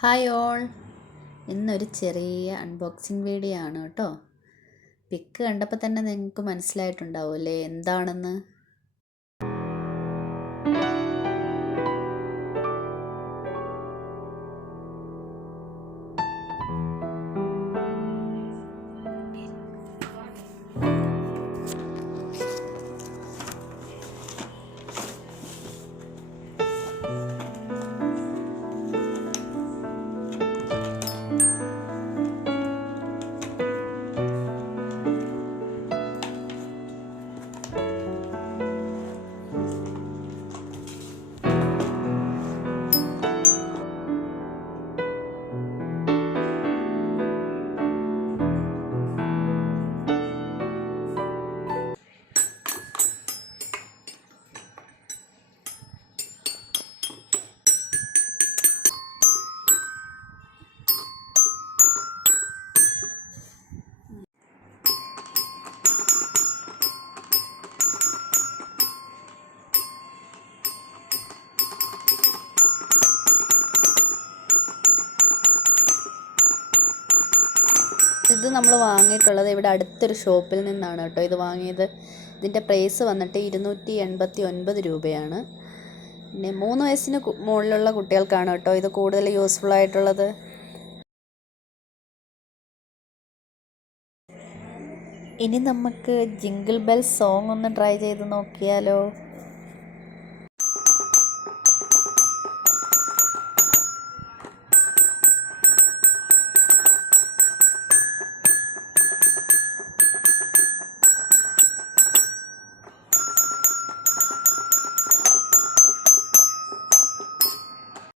Hi all ഇന്നൊരു ചെറിയ unboxing video ആണ് കേട്ടോ. പിക്ക് കണ്ടപ്പോൾ തന്നെ നിങ്ങൾക്ക് മനസ്സിലായിട്ടുണ്ടാവും അല്ലേ എന്താണെന്ന്? ഇത് നമ്മൾ വാങ്ങിയിട്ടുള്ളത് ഇവിടെ അടുത്തൊരു ഷോപ്പിൽ നിന്നാണ് കേട്ടോ. ഇത് വാങ്ങിയത്. ഇതിന്റെ പ്രൈസ് വന്നിട്ട് ഇരുന്നൂറ്റി എൺപത്തി ഒൻപത് രൂപയാണ്. പിന്നെ മൂന്ന് വയസ്സിന് മുകളിലുള്ള കുട്ടികൾക്കാണ് കേട്ടോ ഇത് കൂടുതൽ യൂസ്ഫുൾ ആയിട്ടുള്ളത്. ഇനി നമുക്ക് ജിങ്കിൾ ബെൽ സോങ് ഒന്ന് ട്രൈ ചെയ്ത് നോക്കിയാലോ?